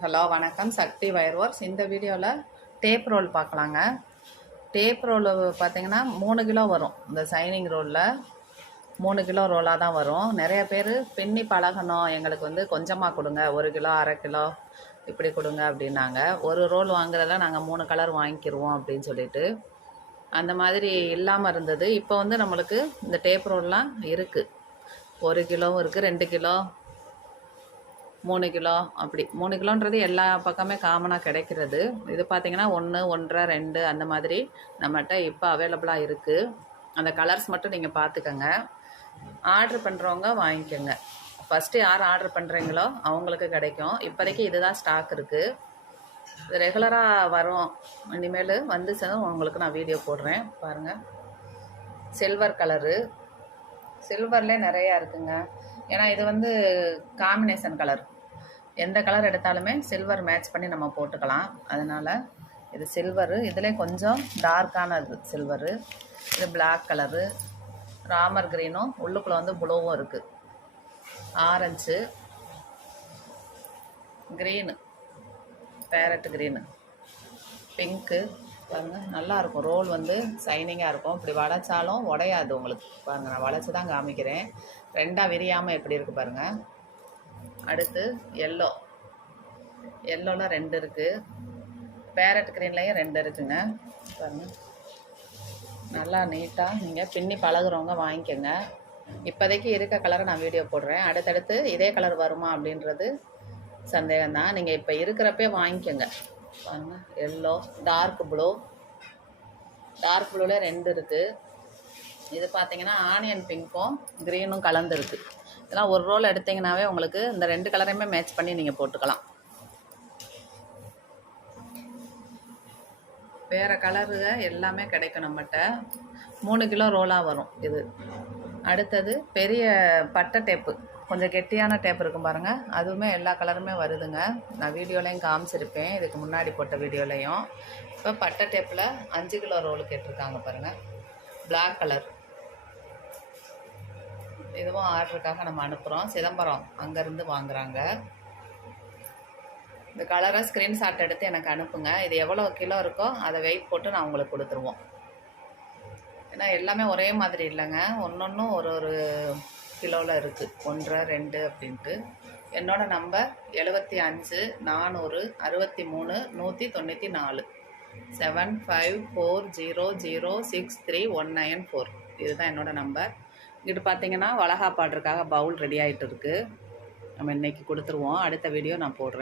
Hello வணக்கம், சக்தி wire works. இந்த வீடியோவில் டேப் ரோல் பார்க்கலாங்க. டேப் ரோல் பார்த்தீங்கன்னா 3 கிலோ வரும். இந்த சைனிங் ரோலில் 3 கிலோ ரோலாக தான் வரும். நிறைய பேர் பின்னி பழகணும், எங்களுக்கு வந்து கொஞ்சமாக கொடுங்க, 1 கிலோ 1/2 கிலோ இப்படி கொடுங்க அப்படின்னாங்க. ஒரு ரோல் வாங்குறதுல நாங்கள் 3 கலர் வாங்கிக்கிடுவோம் அப்படின்னு சொல்லிட்டு அந்த மாதிரி இல்லாமல் இருந்தது. இப்போ வந்து நம்மளுக்கு இந்த டேப் ரோல்லாம் இருக்குது. 1 கிலோவும் இருக்குது, 2 கிலோ, 3 கிலோ, அப்படி 3 கிலோன்றது எல்லா பக்கமே காமனாக கிடைக்கிறது. இது பார்த்திங்கன்னா 1, 1.5, 2 அந்த மாதிரி நம்மகிட்ட இப்போ அவைலபிளாக இருக்குது. அந்த கலர்ஸ் மட்டும் நீங்கள் பார்த்துக்கோங்க. ஆர்டர் பண்ணுறவங்க வாங்கிக்கோங்க. ஃபஸ்ட்டு யார் ஆர்டர் பண்ணுறீங்களோ அவங்களுக்கு கிடைக்கும். இப்போதைக்கு இதுதான் ஸ்டாக் இருக்குது. இது ரெகுலராக வரும். இனிமேல் வந்துச்சுன்னா உங்களுக்கு நான் வீடியோ போடுறேன் பாருங்கள். சில்வர் கலரு, சில்வர்லேயே நிறையா இருக்குங்க. ஏன்னா இது வந்து காம்பினேஷன் கலர், எந்த கலர் எடுத்தாலுமே சில்வர் மேட்ச் பண்ணி நம்ம போட்டுக்கலாம். அதனால் இது சில்வரு, இதிலே கொஞ்சம் டார்க்கானது சில்வரு. இது பிளாக் கலரு, ராமர் க்ரீனும் உள்ளுக்குள்ளே வந்து ப்ளூவும் இருக்குது, orange, green, parrot green, pink. பாருங்கள், நல்லாயிருக்கும். ரோல் வந்து சைனிங்காக இருக்கும். இப்படி வளைச்சாலும் உடையாது உங்களுக்கு. பாருங்கள், நான் வளைச்சி தான் காமிக்கிறேன். ரெண்டாக விரியாமல் எப்படி இருக்குது பாருங்கள். அடுத்து எல்லோ, எல்லோவில் 2 இருக்குது. பேரட் க்ரீன்லேயும் 2 இருக்குங்க. பாருங்கள், நல்லா நீட்டாக நீங்கள் பின்னி பழகுறவங்க வாங்கிக்கோங்க. இப்போதைக்கு இருக்க கலரை நான் வீடியோ போடுறேன். அடுத்தடுத்து இதே கலர் வருமா அப்படின்றது சந்தேகம்தான். நீங்கள் இப்போ இருக்கிறப்பே வாங்கிக்கோங்க. பாருங்கள், எல்லோ, டார்க் ப்ளூ, டார்க் ப்ளூவில் 2 இருக்குது. இது பார்த்தீங்கன்னா ஆனியன் பிங்க்கும் க்ரீனும் கலந்துருக்கு. இதெல்லாம் ஒரு ரோல் எடுத்திங்கனாவே உங்களுக்கு இந்த 2 கலரையுமே மேட்ச் பண்ணி நீங்கள் போட்டுக்கலாம். வேறு கலரு எல்லாமே கிடைக்கும் நம்மகிட்ட. 3 கிலோ ரோலாக வரும் இது. அடுத்தது பெரிய பட்டை டேப்பு, கொஞ்சம் கெட்டியான டேப் இருக்கும் பாருங்கள். அதுவுமே எல்லா கலருமே வருதுங்க. நான் வீடியோலையும் காமிச்சிருப்பேன், இதுக்கு முன்னாடி போட்ட வீடியோலையும். இப்போ பட்டை டேப்பில் 5 கிலோ ரோலு கேட்டிருக்காங்க பாருங்கள். பிளாக் கலர், இதுவும் ஆர்டருக்காக நம்ம அனுப்புகிறோம். சிதம்பரம் அங்கேருந்து வாங்குகிறாங்க. இந்த கலரை ஸ்க்ரீன்ஷாட் எடுத்து எனக்கு அனுப்புங்க. இது எவ்வளோ கிலோ இருக்கோ அதை வெயிட் போட்டு நான் உங்களுக்கு கொடுத்துருவோம். ஏன்னா எல்லாமே ஒரே மாதிரி இல்லைங்க, ஒன்றொன்றும் ஒரு ஒரு கிலோவில் இருக்குது. 1, 2 அப்படின்ட்டு. என்னோடய நம்பர் 75 400 63 194 7540063194. இதுதான் என்னோடய நம்பர். இங்கிட்டு பார்த்தீங்கன்னா வளகாப்பாடுறதுக்காக பவுல் ரெடி ஆகிட்டு இருக்குது. நம்ம இன்றைக்கி கொடுத்துருவோம். அடுத்த வீடியோ நான் போடுறேன்.